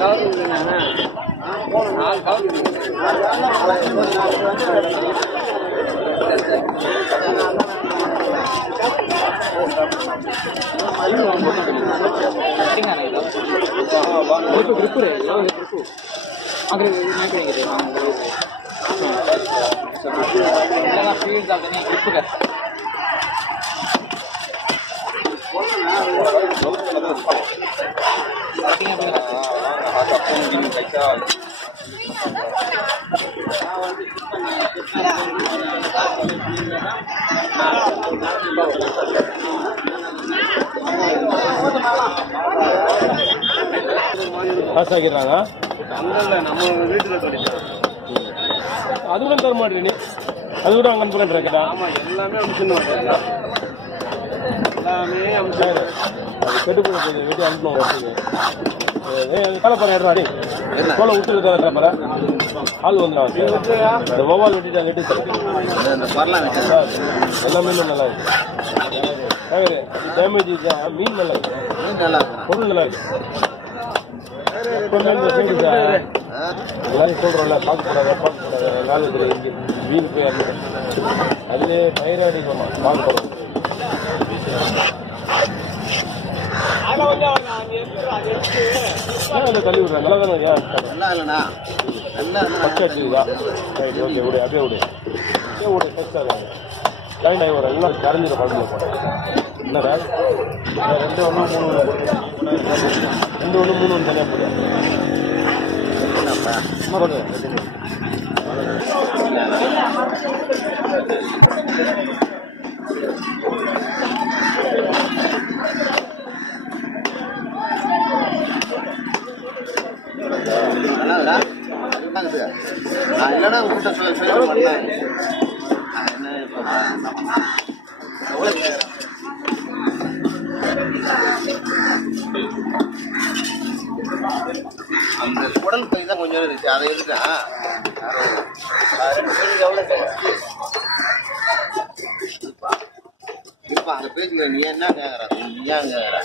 காசு ஆக்கிடுறாங்க. நம்ம வீட்டில் சொல்லிட்டோம். அது கூட தர மாட்டேங்க. அது கூட அங்கே அனுப்புறேன். ஆமாம், எல்லாமே அனுப்பிச்சுன்னு எல்லாமே அனுப்பிச்சாரு. அது கெட்டு போய் வீட்டு அனுப்பணும். தலைப்பற ஏறாடி கோலை விட்டு தலைப்பற ஆள் வந்துடும். இந்த ஒவ்வால் வெட்டிட்டு எல்லா மீனும் நல்லா இருக்கு. டேமேஜ் மீன் நல்லா இருக்கு. பொருள் நல்லா இருக்கு. எல்லாரும் சொல்றோம்ல, பார்க்கக்கூடாது பார்க்கக்கூடாது. மீன் போய் அதுலேயே பயிராடி பார்க்கணும். தள்ளி விடுறேன். நல்லா தானே இல்லைண்ணா. ஃபஸ்ட் அடிச்சுதா? ரைட், ஓகே, விடு அப்படியே விடு. விடு ஃபஸ்ட்டாக இருக்கும். லைன் ஆகி வர எல்லாம் கரைஞ்சிட படத்தில் போகிறேன். என்னடா 2 1 3 2 1 3 தனியாக போடுறேன். இல்லைன்னா உங்கள்கிட்ட சொல்ல அந்த குடல் கை தான் கொஞ்சம் இருக்கு. அதை எடுத்தா இருப்பா. அந்த பேச்சுக்கிற நீ என்ன கேட்குற? நீ ஏன் கேட்குற?